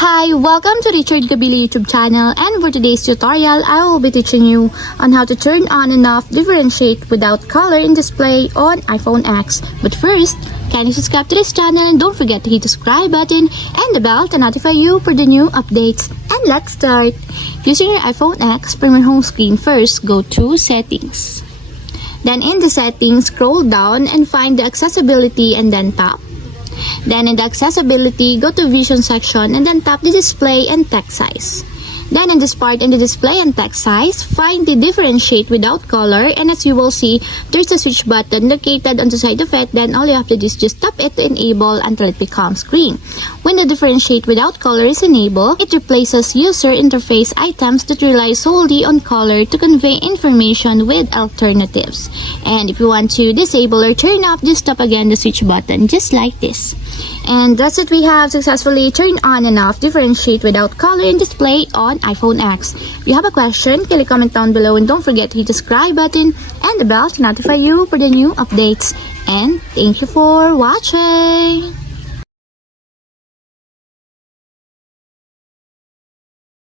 Hi, welcome to Richard Gabili YouTube channel, and for today's tutorial, I will be teaching you on how to turn on and off differentiate without color in display on iPhone X. But first, kindly subscribe to this channel and don't forget to hit the subscribe button and the bell to notify you for the new updates. And let's start. Using your iPhone X, from your home screen first, go to Settings. Then in the Settings, scroll down and find the Accessibility and then tap. Then in the accessibility, go to vision section and then tap the display and text size. Then in this part in the display and text size, find the differentiate without color, and as you will see, there's a switch button located on the side of it. Then all you have to do is just tap it to enable until it becomes green. When the differentiate without color is enabled, it replaces user interface items that rely solely on color to convey information with alternatives. And if you want to disable or turn off, just tap again the switch button just like this. And that's it, we have successfully turned on and off differentiate without color in display on iPhone X. If you have a question, kindly comment down below and don't forget to hit the subscribe button and the bell to notify you for the new updates. And thank you for watching!